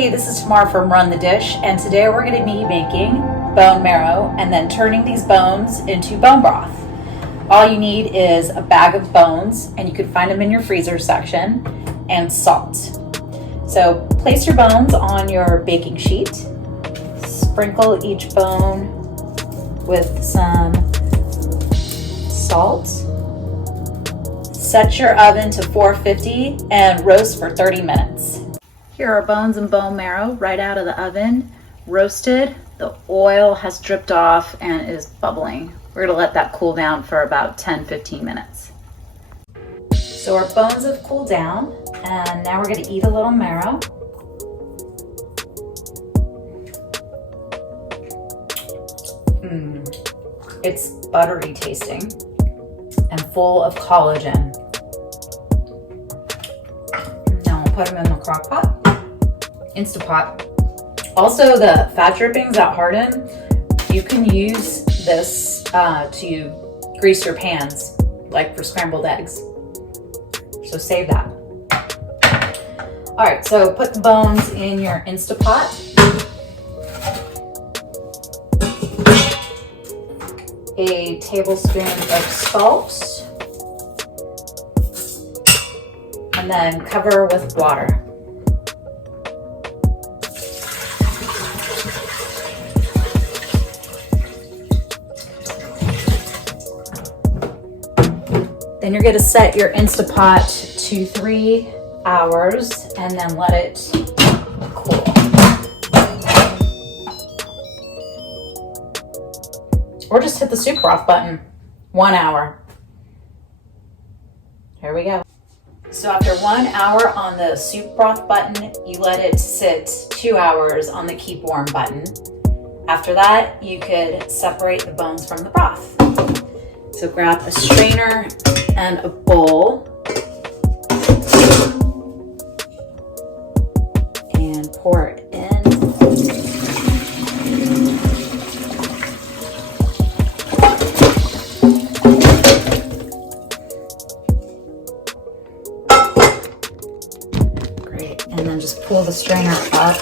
Hey, this is Tamar from Run the Dish, and today we're going to be making bone marrow and then turning these bones into bone broth. All you need is a bag of bones, and you can find them in your freezer section, and salt. So place your bones on your baking sheet. Sprinkle each bone with some salt. Set your oven to 450 and roast for 30 minutes. Here are bones and bone marrow right out of the oven, roasted. The oil has dripped off and is bubbling. We're gonna let that cool down for about 10-15 minutes. So our bones have cooled down, and now we're gonna eat a little marrow. It's buttery tasting and full of collagen. Now I'll put them in the crock pot. Instapot. Also, the fat drippings that harden, you can use this to grease your pans, like for scrambled eggs. So save that. All right, so put the bones in your Instapot. A tablespoon of salt, and then cover with water. Then you're going to set your Instapot to 3 hours and then let it cool. Or just hit the soup broth button. 1 hour. Here we go. So after 1 hour on the soup broth button, you let it sit 2 hours on the keep warm button. After that, you could separate the bones from the broth. So grab a strainer and a bowl and pour it in. Great, and then just pull the strainer up.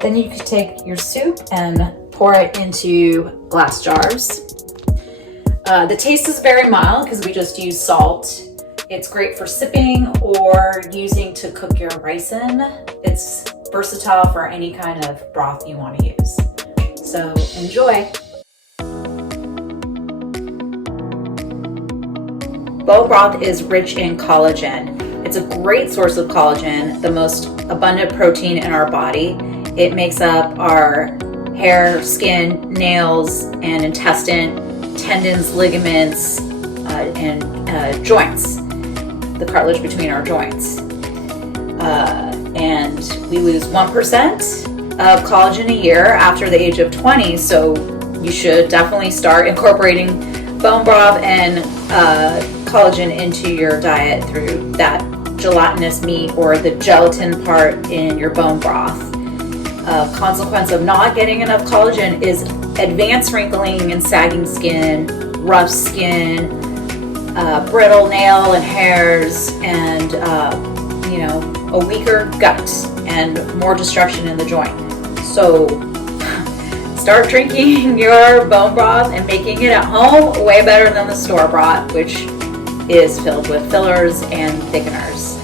Then you could take your soup and pour it into glass jars. The taste is very mild because we just use salt. It's great for sipping or using to cook your rice in. It's versatile for any kind of broth you want to use. So enjoy. Bone broth is rich in collagen. It's a great source of collagen, the most abundant protein in our body. It makes up our hair, skin, nails, and intestine, tendons, ligaments, and joints, the cartilage between our joints. And we lose 1% of collagen a year after the age of 20, so you should definitely start incorporating bone broth and collagen into your diet through that gelatinous meat or the gelatin part in your bone broth. Consequence of not getting enough collagen is advanced wrinkling and sagging skin, rough skin, brittle nail and hairs, and a weaker gut and more destruction in the joint. So start drinking your bone broth and making it at home way better than the store bought, which is filled with fillers and thickeners.